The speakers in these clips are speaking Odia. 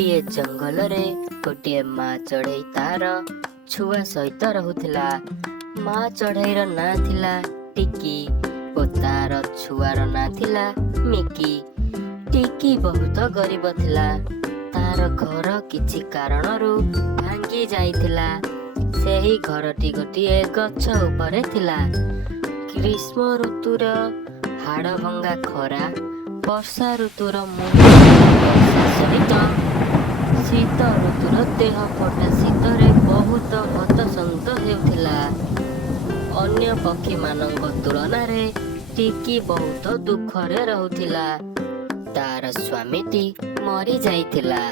ଗୋଟିଏ ଜଙ୍ଗଲରେ ଗୋଟିଏ ମା ଚଢ଼େଇ ତାର ଛୁଆ ସହିତ ରହୁଥିଲା। ମା ଚଢ଼େଇର ନାଁ ଥିଲା ଟିକି ଓ ତାର ଛୁଆର ନାଁ ଥିଲା ମିକି। ଟିକି ବହୁତ ଗରିବ ଥିଲା। ତାର ଘର କିଛି କାରଣରୁ ଭାଙ୍ଗି ଯାଇଥିଲା। ସେହି ଘରଟି ଗୋଟିଏ ଗଛ ଉପରେ ଥିଲା। ଗ୍ରୀଷ୍ମ ଋତୁର ହାଡ଼ ଭଙ୍ଗା ଖରା, ବର୍ଷା ଋତୁର ବର୍ଷା ସହିତ ଶୀତ ଋତୁର ଦେହ ଫଟା ଶୀତରେ ବହୁତ ହନ୍ତସନ୍ତ ହେଉଥିଲା। ଅନ୍ୟ ପକ୍ଷୀମାନଙ୍କ ତୁଳନାରେ ଟିକି ବହୁତ ଦୁଃଖରେ ରହୁଥିଲା। ତାର ସ୍ୱାମୀଟି ମରି ଯାଇଥିଲା।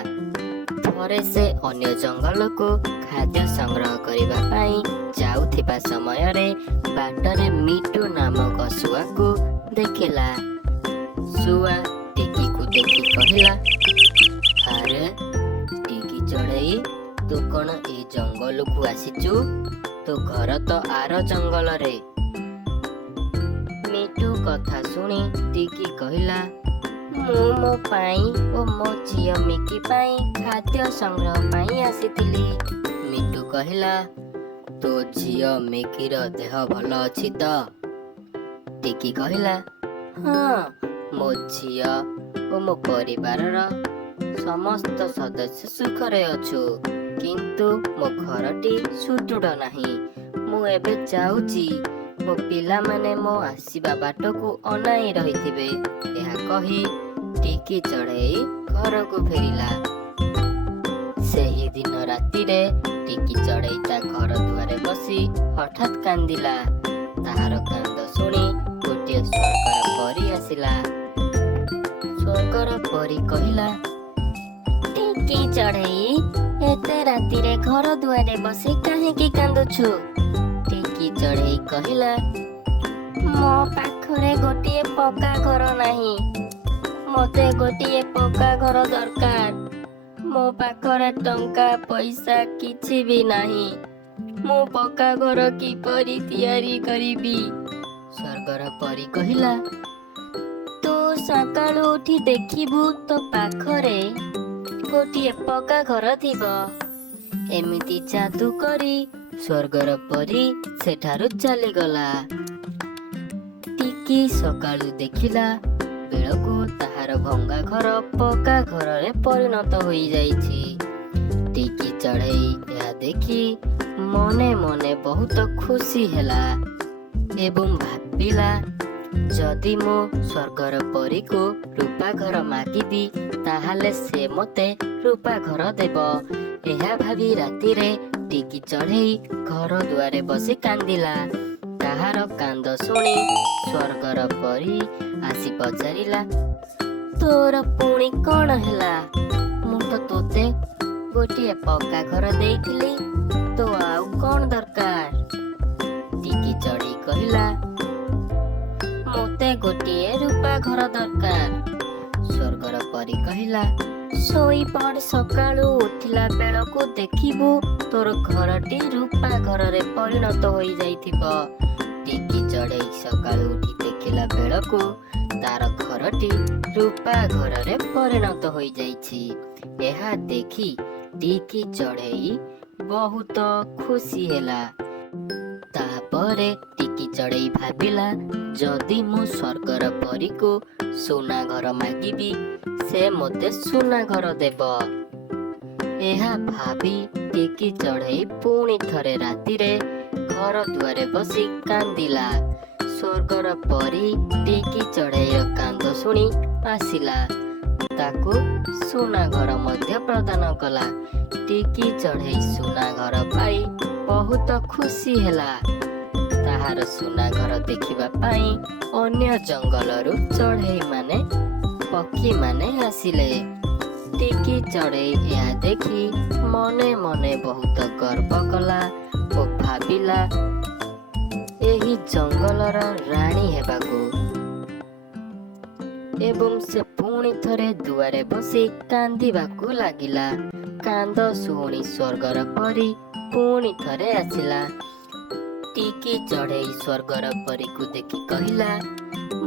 ଥରେ ସେ ଅନ୍ୟ ଜଙ୍ଗଲକୁ ଖାଦ୍ୟ ସଂଗ୍ରହ କରିବା ପାଇଁ ଯାଉଥିବା ସମୟରେ ବାଟରେ ମିଟୁ ନାମକ ଶୁଆକୁ ଦେଖିଲା। ଶୁଆ ଟିକିକୁ ଦେଖି କହିଲା, ଆରେ ଟିକି ଚଢ଼େଇ, ତୁ କଣ ଏଇ ଜଙ୍ଗଲକୁ ଆସିଛୁ? ତୋ ଘର ତ ଆର ଜଙ୍ଗଲରେ। ମିଟୁ କଥା ଶୁଣି ଟିକି କହିଲା, ମୁଁ ମୋ ପାଇଁ ଓ ମୋ ଝିଅ ମିକି ପାଇଁ ଖାଦ୍ୟ ସଂଗ୍ରହ ପାଇଁ ଆସିଥିଲି। ମିଟୁ କହିଲା, ତୋ ଝିଅ ମିକିର ଦେହ ଭଲ ଅଛି ତ? ଟିକି କହିଲା, ହଁ, ମୋ ଝିଅ ଓ ମୋ ପରିବାରର ସମସ୍ତ ସଦସ୍ୟ ସୁଖରେ ଅଛୁ, କିନ୍ତୁ ମୋ ଘରଟି ସୁଦୃଢ଼ ନାହିଁ। ମୁଁ ଏବେ ଯାଉଛି। ମୋ ପିଲାମାନେ ମୋ ଆସିବା ବାଟକୁ ଅନାଇ ରହିଥିବେ। ଏହା କହି ଟିକି ଚଢ଼େଇ ଘରକୁ ଫେରିଲା। ସେହି ଦିନ ରାତିରେ ଟିକି ଚଢ଼େଇ ତା ଘର ଦୁଆରେ ବସି ହଠାତ୍ କାନ୍ଦିଲା। ତାହାର କାନ୍ଦ ଶୁଣି ଗୋଟିଏ ସ୍ୱର୍ଗର ପରୀ ଆସିଲା। ସ୍ୱର୍ଗର ପରୀ କହିଲା, ଟିକି ଚଢ଼େଇ, ଏତେ ରାତିରେ ଘର ଦୁଆରେ ବସି କାହିଁକି କାନ୍ଦୁଛୁ? ଟିକି ଚଢ଼େଇ କହିଲା, ମୋ ପାଖରେ ଗୋଟିଏ ପକ୍କା ଘର ନାହିଁ। ମୋତେ ଗୋଟିଏ ପକ୍କା ଘର ଦରକାର। ମୋ ପାଖରେ ଟଙ୍କା ପଇସା କିଛି ବି ନାହିଁ। ମୁଁ ପକ୍କା ଘର କିପରି ତିଆରି କରିବି? ସ୍ୱର୍ଗର ପରୀ କହିଲା, ତୁ ସକାଳୁ ଉଠି ଦେଖିବୁ ତୋ ପାଖରେ ଗୋଟିଏ ପକ୍କା ଘର ଥିବ। ଏମିତି ଯାଦୁ କରି ସ୍ୱର୍ଗର ପରୀ ସେଠାରୁ ଚାଲିଗଲା। ଟିକି ସକାଳୁ ଦେଖିଲା ବେଳକୁ ତାହାର ଭଙ୍ଗା ଘର ପକ୍କା ଘରରେ ପରିଣତ ହୋଇଯାଇଛି। ଟିକି ଚଢ଼େଇ ଏହା ଦେଖି ମନେ ମନେ ବହୁତ ଖୁସି ହେଲା ଏବଂ ଭାବିଲା, ଯଦି ମୁଁ ସ୍ୱର୍ଗର ପରୀକୁ ରୂପା ଘର ମାଗିବି, ତାହେଲେ ସେ ମୋତେ ରୂପା ଘର ଦେବ। ଏହା ଭାବି ରାତିରେ ଟିକି ଚଢ଼େଇ ଘର ଦୁଆରେ ବସି କାନ୍ଦିଲା। ତାହାର କାନ୍ଦ ଶୁଣି ସ୍ୱର୍ଗର ପରୀ ଆସି ପଚାରିଲା, ତୋର ପୁଣି କଣ ହେଲା? ମୁଁ ତ ତୋତେ ଗୋଟିଏ ପକ୍କା ଘର ଦେଇଥିଲି, ତ ଆଉ କଣ ଦରକାର? ଟିକି ଚଢ଼େଇ କହିଲା, ମୋତେ ଗୋଟିଏ ରୂପା ଘର ଦରକାର। ସ୍ୱର୍ଗର ପରୀ କହିଲା, ଶୋଇପଡ଼, ସକାଳୁ ଉଠିଲା ବେଳକୁ ଦେଖିବୁ ତୋର ଘରଟି ରୂପା ଘରରେ ପରିଣତ ହୋଇଯାଇଥିବ। ଟିକି ଚଢ଼େଇ ସକାଳୁ ଉଠି ଦେଖିଲା ବେଳକୁ ତାର ଘରଟି ରୂପା ଘରରେ ପରିଣତ ହୋଇଯାଇଛି। ଏହା ଦେଖି ଟିକି ଚଢ଼େଇ ବହୁତ ଖୁସି ହେଲା। ତାପରେ ଟିକି ଚଢ଼େଇ ଭାବିଲା, ଯଦି ମୁଁ ସ୍ୱର୍ଗର ପରୀକୁ ସୁନା ଘର ମାଗିବି, ସେ ମୋତେ ସୁନା ଘର ଦେବ। ଏହା ଭାବି ଟିକି ଚଢ଼େଇ ପୁଣି ଥରେ ରାତିରେ ଘର ଦୁଆରେ ବସି କାନ୍ଦିଲା। ସ୍ୱର୍ଗର ପରୀ ଟିକି ଚଢ଼େଇର କାନ୍ଦ ଶୁଣି ଆସିଲା। ତାକୁ ସୁନା ଘର ମଧ୍ୟ ପ୍ରଦାନ କଲା। ଟିକି ଚଢ଼େଇ ସୁନା ଘର ପାଇ ବହୁତ ଖୁସି ହେଲା। ତାହାର ସୁନା ଘର ଦେଖିବା ପାଇଁ ଅନ୍ୟ ଜଙ୍ଗଲରୁ ଚଢ଼େଇମାନେ, ପକ୍ଷୀମାନେ ଆସିଲେ। ଟିକି ଚଢ଼େଇ ଏହା ଦେଖି ମନେ ମନେ ବହୁତ ଗର୍ବ କଲା ଓ ଭାବିଲା ଏହି ଜଙ୍ଗଲର ରାଣୀ ହେବାକୁ। ଏବଂ ସେ ପୁଣି ଥରେ ଦୁଆରେ ବସି କାନ୍ଦିବାକୁ ଲାଗିଲା। କାନ୍ଦ ଶୁଣି ସ୍ୱର୍ଗର ପରୀ ପୁଣି ଥରେ ଆସିଲା। ଟିକି ଚଢ଼େଇ ସ୍ୱର୍ଗର ପରୀକୁ ଦେଖି କହିଲା,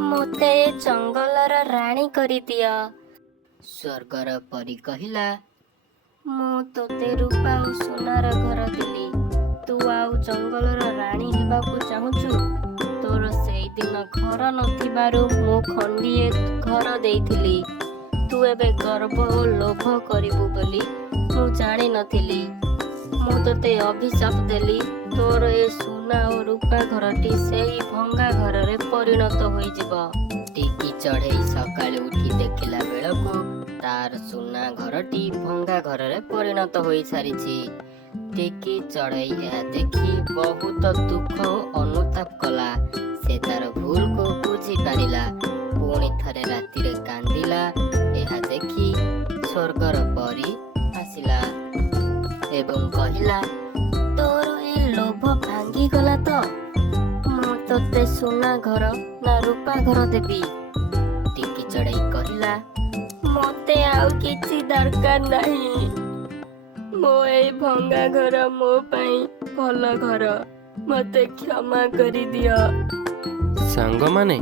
ମୋତେ ଏ ଜଙ୍ଗଲର ରାଣୀ କରିଦିଅ। ସ୍ୱର୍ଗର ପରୀ କହିଲା, ମୁଁ ତୋତେ ରୂପା ଓ ସୁନାର ଘର ଦେଲି। ତୁ ଆଉ ଜଙ୍ଗଲର ରାଣୀ ହେବାକୁ ଚାହୁଁଛୁ? ତୋର ସେଇଦିନ ଘର ନଥିବାରୁ ମୁଁ ଖଣ୍ଡିଏ ଘର ଦେଇଥିଲି। ତୁ ଏବେ ଗର୍ବ ଓ ଲୋଭ କରିବୁ ବୋଲି ମୁଁ ଜାଣିନଥିଲି। ମୁଁ ତୋତେ ଅଭିଶାପ ଦେଲି। ତୋର ଏ ସୁନା ଓ ରୂପା ଘରଟି ସେହି ଭଙ୍ଗା ଘରରେ ପରିଣତ ହୋଇଯିବ। ଟିକି ଚଢ଼େଇ ସକାଳେ ଉଠି ଦେଖିଲା ବେଳକୁ ତାର ସୁନା ଘରଟି ଭଙ୍ଗା ଘରରେ ପରିଣତ ହୋଇସାରିଛି। ଟିକି ଚଢ଼େଇ ଏହା ଦେଖି ବହୁତ ଦୁଃଖ ଓ ଅନୁତାପ କଲା। ସେ ତାର ଭୁଲକୁ ବୁଝିପାରିଲା। ପୁଣି ଥରେ ରାତିରେ କାନ୍ଦିଲା। ଏହା ଦେଖି ସ୍ୱର୍ଗର ପରୀ ଆସିଲା ଏବଂ କହିଲା, ତୋର ଏ ଲୋଭ ଭାଙ୍ଗିଗଲା ତ? ମୁଁ ତୋତେ ସୁନା ଘର ନା ରୂପା ଘର ଦେବି? ଟିକି ଚଢ଼େଇ କହିଲା, ମୋତେ ଆଉ କିଛି ଦରକାର ନାହିଁ। ମୋ ଏଇ ଭଙ୍ଗା ଘର ମୋ ପାଇଁ ଭଲ ଘର। ମୋତେ କ୍ଷମା କରିଦିଅ। ସାଙ୍ଗମାନେ,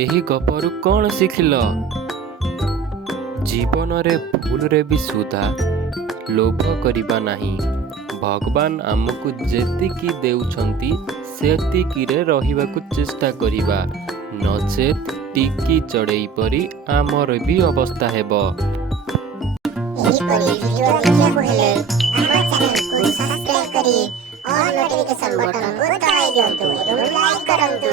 ଏହି ଗପରୁ କ'ଣ ଶିଖିଲ? ଜୀବନରେ ଭୁଲରେ ବି ସୁଦ୍ଧା ଲୋଭ କରିବା ନାହିଁ। ଭଗବାନ ଆମକୁ ଯେତିକି ଦେଉଛନ୍ତି ସେତିକିରେ ରହିବାକୁ ଚେଷ୍ଟା କରିବା, ନଚେତ୍ ଟିକି ଚଢ଼େଇ ପରି ଆମର ବି ଅବସ୍ଥା ହେବ। ଏହିପରି ଭିଡ଼ିଓ ଦେଖିବାକୁ ହେଲେ ଆମ ଚ୍ୟାନେଲକୁ ସବସ୍କ୍ରାଇବ୍ କରି ଅଲ୍ ନୋଟିଫିକେସନ୍ ବଟନକୁ ଦବାଇ ଦିଅନ୍ତୁ ଏବଂ ଲାଇକ୍ କରନ୍ତୁ।